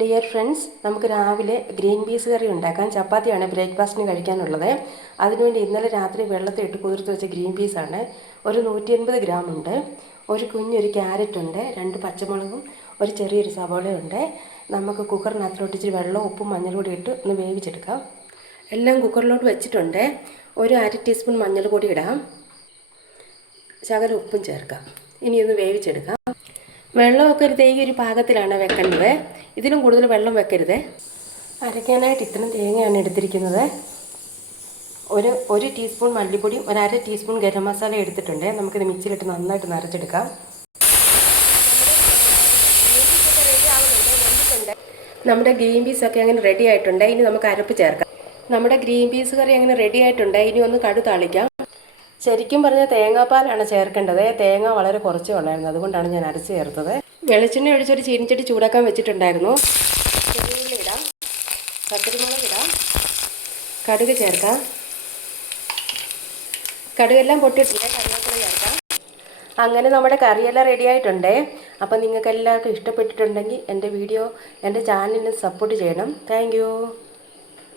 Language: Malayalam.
ഡിയർ ഫ്രണ്ട്സ്, നമുക്ക് രാവിലെ ഗ്രീൻ പീസ് കറി ഉണ്ടാക്കാം. ചപ്പാത്തിയാണ് ബ്രേക്ക്ഫാസ്റ്റിന് കഴിക്കാനുള്ളത്. അതിനുവേണ്ടി ഇന്നലെ രാത്രി വെള്ളത്തിൽ ഇട്ട് കുതിർത്ത് വെച്ച ഗ്രീൻ പീസാണ്. ഒരു 180 ഗ്രാം ഉണ്ട്. ഒരു കുഞ്ഞൊരു ക്യാരറ്റ് ഉണ്ട്. 2 പച്ചമുളകും ഒരു ചെറിയൊരു സവാളയുണ്ട്. നമുക്ക് കുക്കറിനകത്തോട്ട് ഇച്ചിരി വെള്ളവും ഉപ്പും മഞ്ഞൾ പൊടി ഇട്ട് ഒന്ന് വേവിച്ചെടുക്കാം. എല്ലാം കുക്കറിലോട്ട് വെച്ചിട്ടുണ്ട്. ഒരു 1/2 ടീസ്പൂൺ മഞ്ഞൾ പൊടി ഇടാം. ശകലം ഉപ്പും ചേർക്കാം. ഇനി ഒന്ന് വേവിച്ചെടുക്കാം. വെള്ളമൊക്കെ ഒരു പാകത്തിലാണ് വെക്കേണ്ടത്. ഇതിലും കൂടുതൽ വെള്ളം വെക്കരുത്. അരയ്ക്കാനായിട്ട് ഇത്രയും തേങ്ങയാണ് എടുത്തിരിക്കുന്നത്. ഒരു ടീസ്പൂൺ മല്ലിപ്പൊടിയും 1/2 ടീസ്പൂൺ ഗരം മസാല എടുത്തിട്ടുണ്ട്. നമുക്കിത് മിക്സിയിലിട്ട് നന്നായിട്ട് നരച്ചെടുക്കാം. നമ്മുടെ ഗ്രീൻ പീസൊക്കെ അങ്ങനെ റെഡി ആയിട്ടുണ്ട്. ഇനി നമുക്ക് അരപ്പ് ചേർക്കാം. നമ്മുടെ ഗ്രീൻ പീസ് കറി അങ്ങനെ റെഡി ആയിട്ടുണ്ട്. ഇനി ഒന്ന് കടു താളിക്കാം. ശരിക്കും പറഞ്ഞാൽ തേങ്ങാപ്പാലാണ് ചേർക്കേണ്ടത്. തേങ്ങ വളരെ കുറച്ചേ ഉള്ളായിരുന്നു, അതുകൊണ്ടാണ് ഞാൻ അരച്ച് ചേർത്തത്. വെളിച്ചെണ്ണ ഒഴിച്ചൊരു ചീനിച്ചട്ടി ചൂടാക്കാൻ വെച്ചിട്ടുണ്ടായിരുന്നു. ചെറിയുള്ളി ഇടാം, പച്ചമുളക് ഇടാം, കടുക് ചേർക്കാം. കടുകെല്ലാം പൊട്ടിയിട്ടില്ല, കറിവേപ്പില ചേർക്കാം. അങ്ങനെ നമ്മുടെ കറിയെല്ലാം റെഡി ആയിട്ടുണ്ട്. അപ്പം നിങ്ങൾക്ക് എല്ലാവർക്കും ഇഷ്ടപ്പെട്ടിട്ടുണ്ടെങ്കിൽ എൻ്റെ ചാനലിനെ സപ്പോർട്ട് ചെയ്യണം. താങ്ക്